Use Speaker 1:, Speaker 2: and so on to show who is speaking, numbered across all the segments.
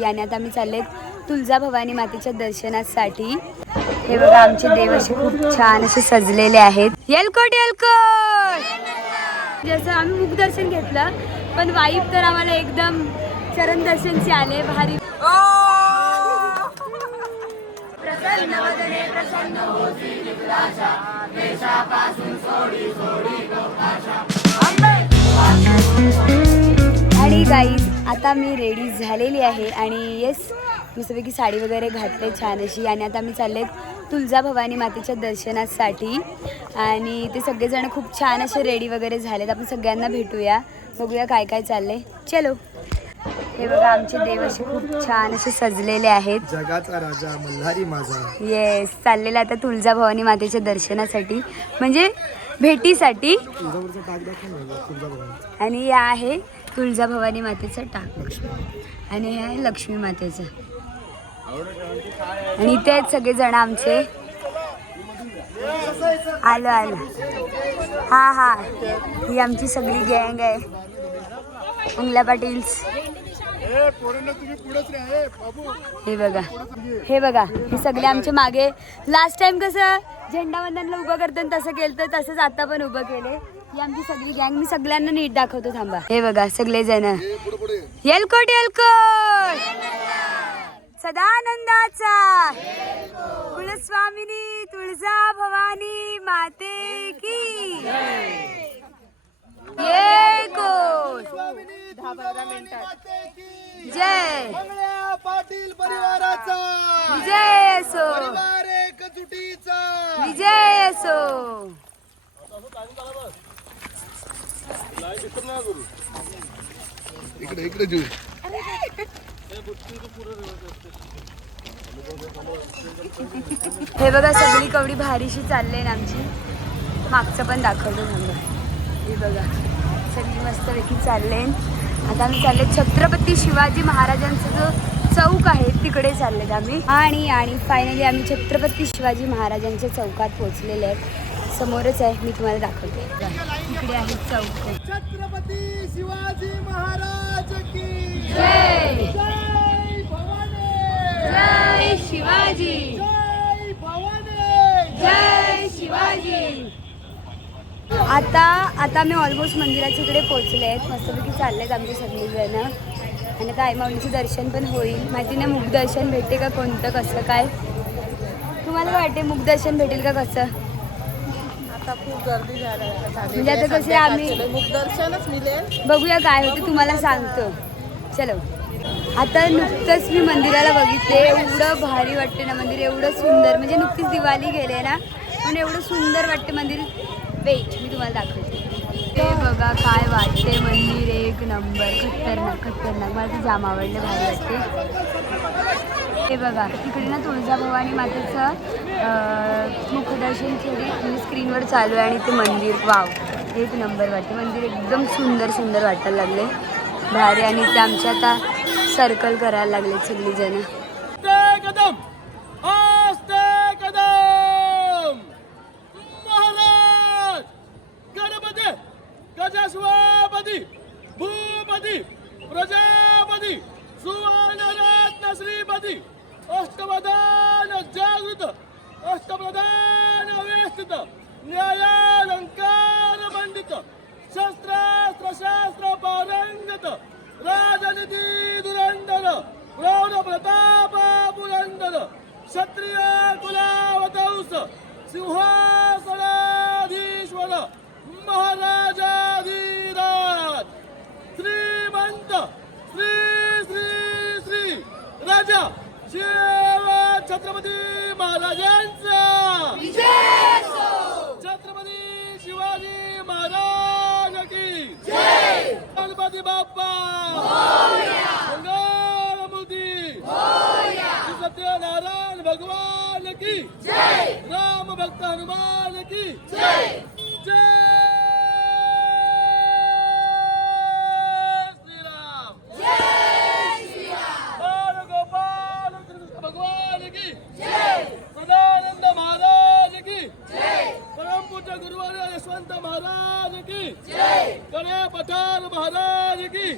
Speaker 1: याने आता आम्ही चालले तुळजा भवानी मातेच्या दर्शनासाठी. हे बघा आमचे देव असे खूप छान असे सजलेले आहेत. येलकोट येलकोट! म्हणजे जसं आम्ही मुख दर्शन घेतलं पण वाईफ तर आम्हाला एकदम चरण दर्शनचे आले भारी. आणि गाईज आता मी रेडी झालेली आहे आणि येस मस्तपैकी साडी वगैरे घातले छान अशी. आणि आता मी चालले तुळजा भवानी मातेच्या दर्शनासाठी. आणि ते सगळेजण खूप छान असे रेडी वगैरे झालेत. आपण सगळ्यांना भेटूया. बघूया काय काय चाललंय. चलो. हे बघा आमचे देव असे खूप छान असे सजलेले आहेत.
Speaker 2: जगाचा राजा मल्हारी माझा.
Speaker 1: येस चाललेलं आता तुळजाभवानी मातेच्या दर्शनासाठी. म्हणजे भेटीसाठी.
Speaker 2: तुळजाभवानी
Speaker 1: आणि या आहे तुळजाभवानी मातेचं टाक आणि हे आहे लक्ष्मी मातेचं. आणि इथे आहेत सगळेजण आमचे. आलो आलो. हा हा. ही आमची सगळी गँग आहे. उंगल्या पाटील्स हे बघा. हे बघा. हे सगळे आमचे मागे. लास्ट टाइम कसं झेंडा वंदनला उभं करतात तसं केलं तर तसंच आता पण उभं केले ही आमची सगळी गँग. मी सगळ्यांना नीट दाखवतो थांबा. हे बघा सगळे जण येलकोट येलकोट! सदानंदाचा! कुलस्वामिनी तुळजा भवानी माते की! येलकोट! जय!
Speaker 2: मंगळ्या पाटील परिवाराचा!
Speaker 1: विजय असो!
Speaker 2: परिवार एकजुटीचा!
Speaker 1: विजय असो!
Speaker 2: इकडे इकडे जीव.
Speaker 1: हे बघा सगळी कवडी भारीशी चालले ना आमची. मागचं पण दाखवलं झालं. हे बघा सगळी मस्तपैकी चालले आता आम्ही चालले छत्रपती शिवाजी महाराजांचं जो चौक आहे तिकडे चाललेत आम्ही. आणि आणि फायनली आम्ही छत्रपती शिवाजी महाराजांच्या चौकात पोहोचलेले आहेत. समोरच आहे मी तुम्हाला दाखवते. तिकडे आहे चौक.
Speaker 2: छत्रपती शिवाजी महाराज की
Speaker 1: जय.
Speaker 2: जय भवानी.
Speaker 1: जय शिवाजी.
Speaker 2: जय भवानी.
Speaker 1: जय शिवाजी. आता आता मी ऑलमोस्ट मंदिराच्या इकडे पोहोचले आहेत मस्तपैकी चालले आहेत आमचे सगळेजण. आणि आता आईमाऊलीचं दर्शन पण होईल. माहिती नाही मुखदर्शन भेटते का कोणतं कसं काय? तुम्हाला काय वाटते मुखदर्शन भेटेल का कसं?
Speaker 3: आता खूप गर्दी झाली
Speaker 1: म्हणजे आता कसे आम्ही
Speaker 3: मुखदर्शनच मिळेल.
Speaker 1: बघूया काय होते तुम्हाला सांगतो. चलो. आता नुकतंच मी मंदिराला बघितले. एवढं भारी वाटते ना मंदिर एवढं सुंदर. म्हणजे नुकतीच दिवाळी गेले ना. पण एवढं सुंदर वाटते मंदिर. वेट मी तुम्हाला दाखवते. ते बघा काय वाटते. मंदिर एक नंबर. खतरनाक खतरनाक. मला तर जाम आवडलं भारी वाटते. हे बघा तिकडे ना तुळजाभवानी मातेचं मुखदर्शन थोडी स्क्रीनवर चालू आहे आणि ते मंदिर. वाव. एक नंबर वाटते. मंदिर एकदम सुंदर सुंदर वाटायला लागले भारी. आणि ते आमच्या आता सर्कल करायला लागले सगळीजणं जण
Speaker 2: कदम आस्ते कदम महाराज गणपती गजस्वापती भूपती प्रजापती सुवर्णरत्न श्रीपती अष्टप्रधान जागृत अष्टप्रधान वेष्टित न्यायालंकार पंडित शस्त्रास्त्र शास्त्र पारंगत राजनीती दुरंदर प्रौढ प्रताप पुरंदर क्षत्रिय कुलावतंस सिंहासनाधीश्वर महाराजा श्रीमंत श्री श्री श्री राजा शिव छत्रपती महाराजांचा छत्रपती शिवाजी महाराज की गणपती बाप्पा मंगलमूर्ती श्री सत्यनारायण भगवान की राम भक्त हनुमान की जय श्रीराम बाल गोपाल कृष्ण भगवान की सदानंद महाराज की परम पूज्य गुरुवार यशवंत महाराज की गणे पठार महाराज की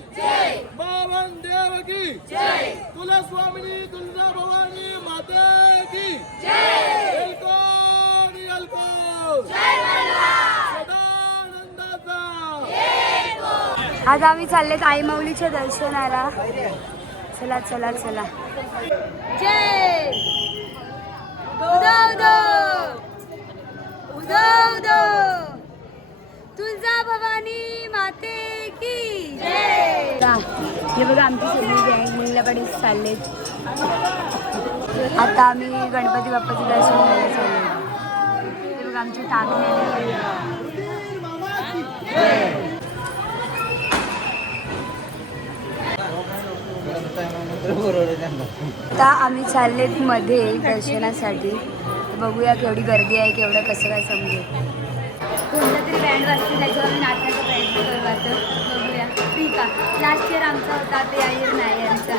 Speaker 2: बावन देव की तुला स्वामिनी तुळजा भवानी माते की एलकोण एलकोण सदानंदाचा
Speaker 1: आज आम्ही चाललेत आई माऊलीच्या दर्शनाला. चला चला चला. जय तुळजा भवानी माते की जय. हे बघा आमची सगळी गँग मुल्लाकडे चाललेत. आता आम्ही गणपती बाप्पाचं दर्शन घ्यायला चाललो हे बघा आमची टाकले आता आम्ही चालले मध्ये दर्शनासाठी. बघूया केवढी गर्दी आहे केवढं कसं काय समजेल कोणता तरी बँड वाजते त्याच्यावर आम्ही नाचण्याचा प्रयत्न करू आता. बघूया. ठीक आहे. लास्ट इयर आमचा होता ते आहे नाही आमचा.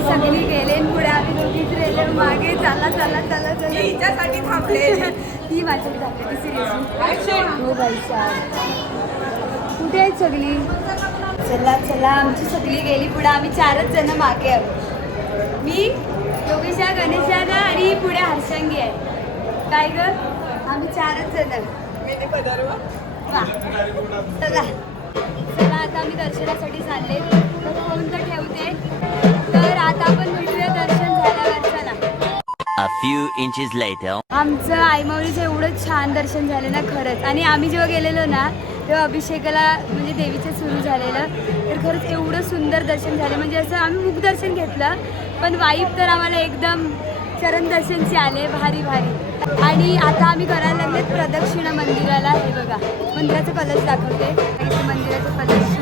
Speaker 1: घरातली सगळी गेले पुढे आम्ही दोघीच रेल्वे मागे चला चला चला चला. हिच्यासाठी थांबले. ही माझ्यासाठी थांबले सिरियसली हो बाई. कुठे आहेत सगळी? चला चला. आमची सगळी गेली. पुढे आम्ही चारच जण मागे आहोत. मी योगेशा गणेशाला आणि पुढे हर्षंगी आहे. काय ग? आम्ही चारच जण. चला. चला आता आम्ही दर्शनासाठी चालले.
Speaker 4: Few inches later.
Speaker 1: आमचं आईमाऊलीचं एवढं छान दर्शन झालं ना खरंच. आणि आम्ही जेव्हा गेलेलो ना तेव्हा अभिषेकाला म्हणजे देवीचं सुरू झालेलं तर खरंच एवढं सुंदर दर्शन झालं. म्हणजे असं आम्ही मुख दर्शन घेतलं पण वाईफ तर आम्हाला एकदम चरण दर्शनचे आले भारी भारी. आणि आता आम्ही करायला लागलेत प्रदक्षिणा मंदिराला हे बघा. मंदिराचं कलश दाखवते. मंदिराचं कलश.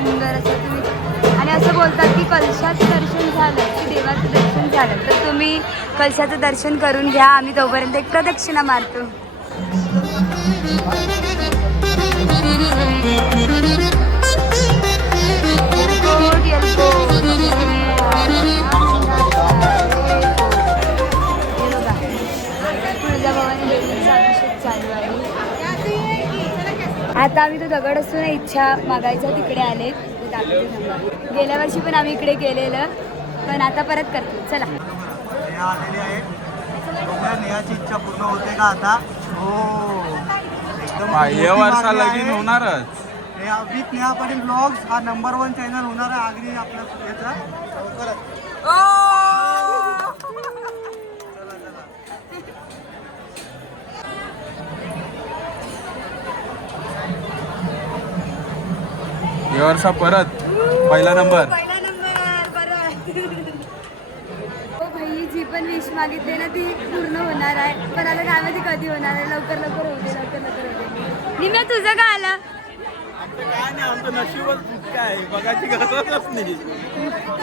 Speaker 1: कलशाचं दर्शन झालं की देवाचं दर्शन झालं. तर तुम्ही कलशाचं दर्शन करून घ्या आम्ही तोपर्यंत एक प्रदक्षिणा मारतो. चालू आहे आता आम्ही तो दगड असून इच्छा मागायचा तिकडे आले. दाखवते गेल्या वर्षी पण आम्ही इकडे गेलेलं. पण आता परत करतो चला.
Speaker 5: नेहा आलेली आहे. बघूया नेहाची इच्छा पूर्ण होते का आता? हो. एकदम मोठी
Speaker 6: वर्षा
Speaker 5: बातमी
Speaker 6: लगीन
Speaker 5: आहे.
Speaker 6: होणारच.
Speaker 5: नेहा विथ नेहा पाटील ब्लॉग्स हा नंबर वन चॅनल होणार आहे. आगरी आपल्या याचा लवकरच
Speaker 6: या वर्षा परत. पहिला नंबर.
Speaker 1: पहिला नंबर परत हो भाई जी पण विश मागितली ना ती पूर्ण होणार आहे. पण आता काय माहिती कधी होणार आहे? लवकर लवकर होऊ दे लवकर लवकर दे. निम्या तुझं काय आलं?
Speaker 6: काय नाही आमचं नशीबच काय बघायची गरजच नाही.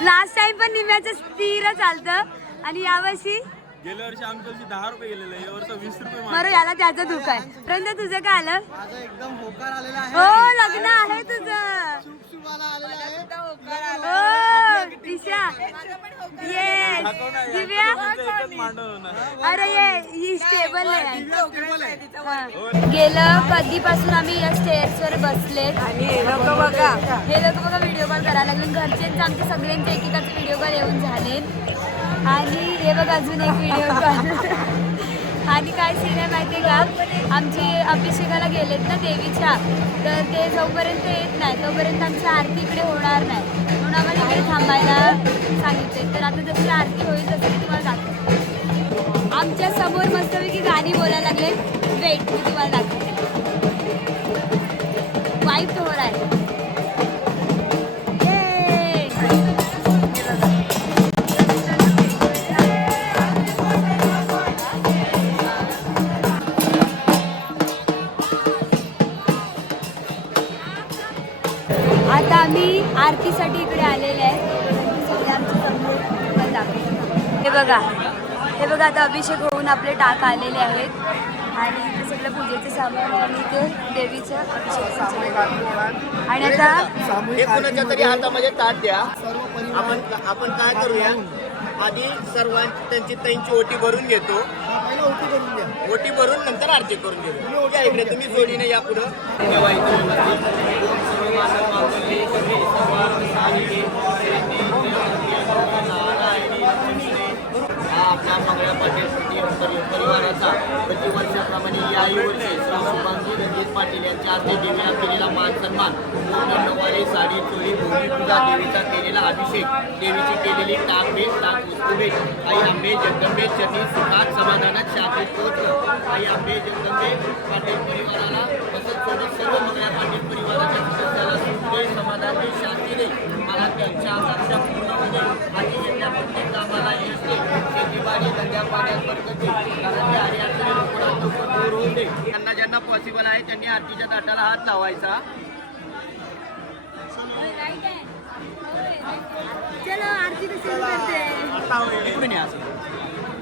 Speaker 1: लास्ट टाइम पण निम्याचं स्थिर चालतं. आणि यावर्षी?
Speaker 6: गेल्या वर्षी दहा रुपये गेलेलं या वर्षी वीस रुपये
Speaker 1: बरं याला त्याचं दुःख आहे. पर्यंत तुझं काय आलं?
Speaker 5: माझा एकदम होकार आलेला आहे.
Speaker 1: हो लग्न आहे तुझं.
Speaker 5: शुभशुभाला आलेला आहे.
Speaker 1: हो दिशा. ये दिव्या. अरे ये ही स्टेबल आहे. हा. गेलं कधीपासून आम्ही या स्टेअर्सवर बसले? आणि हे लोक बघा. हे लोक बघा व्हिडिओ कॉल करायला लागले. घरच्यांचे आमचे सगळ्यांचे एकेकाचे व्हिडिओ कॉल येऊन झाले आणि हे बघ अजून एक व्हिडिओ कॉल आणि काय सीन आहे माहिती आहे का? आमची अभिषेकाला गेलेत ना देवीच्या. तर ते जोपर्यंत येत नाही तोपर्यंत आमची आरती इकडे होणार नाही. म्हणून आम्हाला इकडे थांबायला सांगितले तर आता जशी आरती होईल तसं मी तुम्हाला दाखवते. आमच्यासमोर मस्तपैकी गाणी बोलायला लागले वेट मी तुम्हाला दाखवते. वाईफ हो आहे आता अभिषेक होऊन आपले टाक आलेले आहेत. आणि सगळे पूजेचं सामान आणि ते देवीचं अभिषेक सामान आणि आता
Speaker 5: हे कोणाच्या तरी हातामध्ये ताट द्या. आपण आपण काय करूया? आधी सर्वां त्यांची त्यांची ओटी भरून घेतो. ओटी भरून नंतर आरती करून घेतो. या इकडे तुम्ही जोडीने या पुढं हा आपल्या मंगळा पाटील कुटुंब परिवाराचा प्रतिवर्षाप्रमाणे याही वर्षी श्री शुभांगी रणजित पाटील यांच्या हस्ते दिव्या केलेला मान सन्मान. पूर्ण नवारी साडी चोळी भूमी पूजा देवीचा केलेला अभिषेक देवीची केलेली ताक भेट ताक वस्तू भेट आई आंबे जगदंबे चरणी सुखात समाधानात शाखेत पोहोच आई आंबे जगदंबे पाटील परिवाराला तसंच सोबत सर्व मंगळा पाटील परिवाराच्या सदस्याला सुख समाधान दे शांती दे मला त्यांच्या आकांक्षा पूर्ण होते आणि घेतल्या प्रत्येक धंद्या पाण्यात कारण दूर दे. त्यांना ज्यांना पॉसिबल आहे त्यांनी आरतीच्या ताटाला हात लावायचा.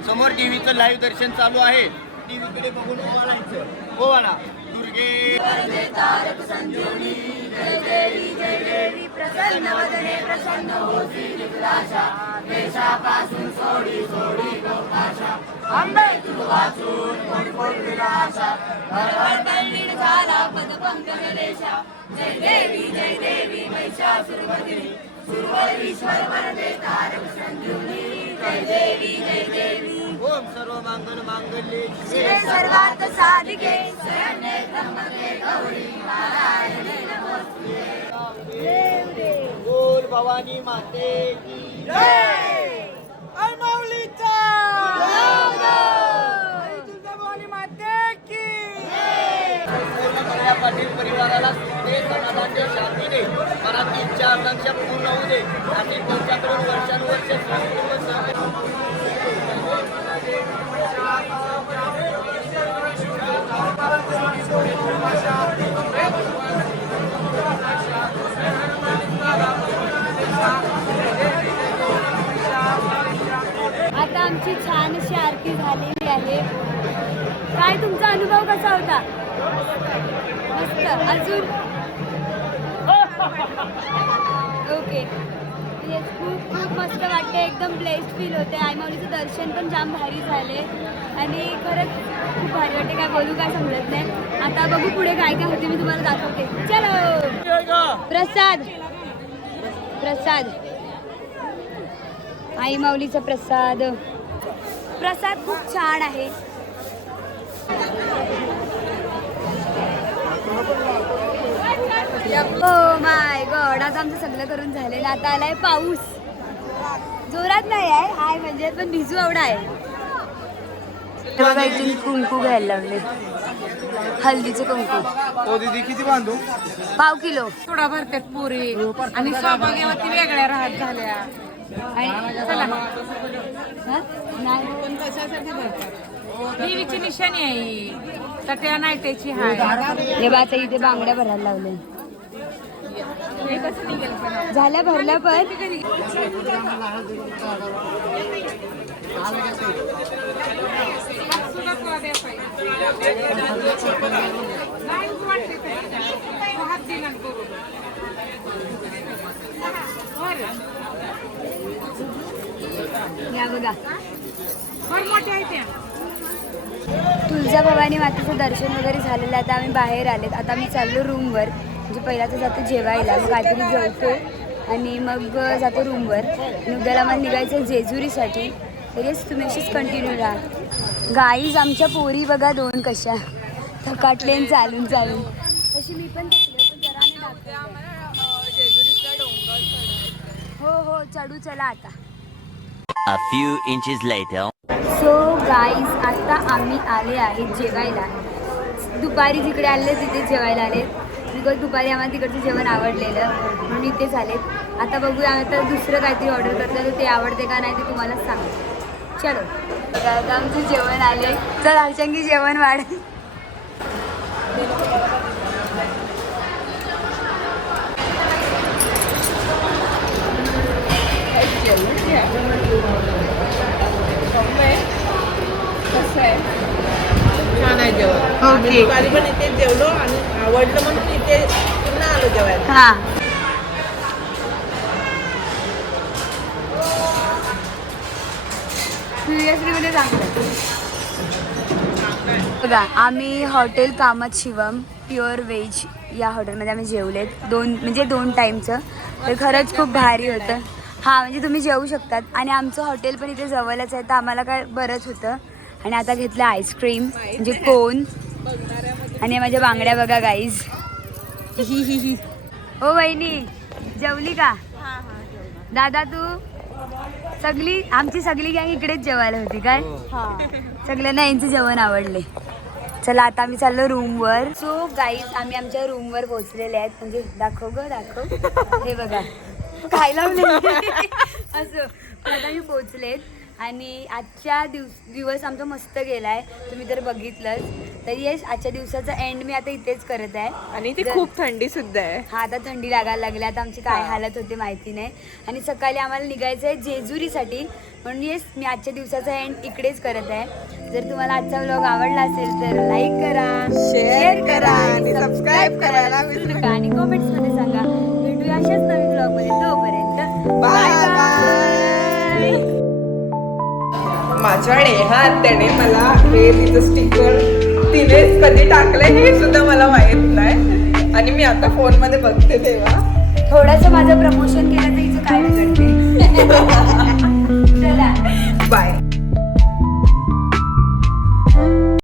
Speaker 5: समोर देवीचं लाईव्ह दर्शन चालू आहे. देवीकडे बघून ओवाळायचं. ओवाळा. दुर्गे.
Speaker 1: प्रसन्न वदने प्रसन्न होती विपुलाशा देशापासून सोडी सोडी लोकाशा। आंबे तू वाचून कोण कोण विलाशा घरभर तल्लीन झाला पदपंकज देशा जय देवी जय देवी महिषासुरमर्दिनी सुरवर ईश्वर वरदे तारक संजीवनी जय देवी जय देवी।
Speaker 5: ओम सर्व मांगल मांगल्ये।
Speaker 1: शिवे सर्वार्थ साधिके। शरण्ये त्र्यंबके गौरी। नारायणे नमोस्तुते।
Speaker 5: भवानी माते की पूर्ण मंगळा पाटील परिवाराला सुख दे समाधान दे शांती दे मला इच्छा आकांक्षा पूर्ण होऊ दे. आणि त्यांच्याकडून वर्षानुवर्ष
Speaker 1: आमची छान अशी आरती झालेली आहे. काय तुमचा अनुभव कसा होता? मस्त. अजून? ओके. येस खूप खूप मस्त वाटते एकदम ब्लेस्ड फील होते आईमाऊलीचं दर्शन पण जाम भारी झाले आणि खरंच खूप भारी वाटते काय बोलू काय समजत नाही. आता बघू पुढे काय काय होते मी तुम्हाला दाखवते. चलो! प्रसाद. प्रसाद. आई माऊलीचा प्रसाद. प्रसाद खूप छान आहे. ओ माय गॉड आता आमचं सगळं करून झालेलं. आता आलाय पाऊस. जोरात नाही आहे आहे म्हणजे पण भिजू एवढा आहे. इथून कुंकू घ्यायला लागले. हल्दीचे कुंकू.
Speaker 6: ओ दीदी किती बांधू?
Speaker 1: पाव किलो.
Speaker 3: थोडा भरतात पुरी. आणि सौभाग्यवती वेगळ्या राहत झाल्या.
Speaker 1: हं?
Speaker 3: देवीची निशाणी आहे. तट्या नायट्याची हाय.
Speaker 1: हे बाचा इथे बांगड्या भरायला लावले.
Speaker 3: कसं निघेल पण?
Speaker 1: झाल्या भरल्या पण
Speaker 3: सुद्धा तुला द्या पाहिजे. नाही वाटते ते. हात दिला आणि करू. बरं.
Speaker 1: या बघा.
Speaker 3: त्या
Speaker 1: तुळजाभवानी मातेचं दर्शन वगैरे झालेलं आता आम्ही बाहेर आलेत. आता आम्ही चाललो रूमवर. म्हणजे पहिला तर जातो जेवायला. मग काहीतरी जेवतो. आणि मग जातो रूमवर. आणि उद्याला मला निघायचं जेजुरीसाठी. तर येस तुम्ही अशीच कंटिन्यू राहा. गाईज आमच्या पोरी बघा दोन कशा. थकाटले आणि चालून चालून. तशी मी पण जरा. हो हो चढू चला आता.
Speaker 4: A few inches later.
Speaker 1: So guys आता आम्ही आले आहेत जेवायला. दुपारी जिकडे आले तिथे जेवायला आले. बिकॉज दुपारी आम्हाला तिकडचं जेवण आवडलेलं. म्हणून इथे झाले आता बघूया आता दुसरं काहीतरी ऑर्डर करतात तर ते आवडते का नाही ते तुम्हाला सांगते. चलो. तर आता आमचं जेवण आले चल हर्षंगी जेवण
Speaker 3: छान आहे जेवण. आम्ही दुपारी पण इथे जेवलो आणि आवडलं म्हणून इथे पुन्हा आलो जेवायला.
Speaker 1: हा. सिरियसली मध्ये चांगलं बघा आम्ही hotel Kamat Shivam pure veg या हॉटेलमध्ये आम्ही जेवलेत. दोन म्हणजे दोन टाईमचं. तर खरंच खूप भारी होतं. हां म्हणजे तुम्ही जेवू शकतात. आणि आमचं हॉटेल पण इथे जवळच आहे तर आम्हाला काय बरंच होतं. आणि आता घेतलं आईस्क्रीम म्हणजे कोन आणि माझ्या बांगड्या बघा गाईज हो वहिनी जेवली का? दादा तू? सगळी आमची सगळी गँग इकडेच जेवायला होती काय? सगळ्यांना यांचे जेवण आवडले. चला आता आम्ही चाललो रूमवर. सो गाईज आम्ही आमच्या रूमवर पोहोचलेले आहेत. म्हणजे दाखव ग दाखव. हे बघा. खायला असं. आता आम्ही पोहोचलेत. आणि आजच्या दिवस दिवस आमचा मस्त गेलाय. तुम्ही तर बघितलंच तर येस आजच्या दिवसाचा एंड मी आता इथेच करत आहे.
Speaker 3: आणि
Speaker 1: जर-
Speaker 3: खूप थंडी सुद्धा आहे.
Speaker 1: हा आता थंडी लागायला लागली आता आमची काय हालत होते माहिती नाही. आणि सकाळी आम्हाला निघायचं आहे जेजुरीसाठी. म्हणून येस मी आजच्या दिवसाचा एंड इकडेच करत आहे. जर तुम्हाला आजचा व्लॉग आवडला असेल तर लाईक करा शेअर करा आणि सबस्क्राईब करायला विसरू नका. आणि कमेंट्समध्ये सांगा भेटूया अशाच नवीन व्लॉगमध्ये तोपर्यंत. बाय बाय
Speaker 3: माझ्या नेहा त्याने मला हे तिचं स्टिकर तिने कधी टाकलंय हे सुद्धा मला माहीत नाही. आणि मी आता फोनमध्ये बघते तेव्हा.
Speaker 1: थोडंसं माझं प्रमोशन केलं तर हिचं काय करते? चला.
Speaker 3: बाय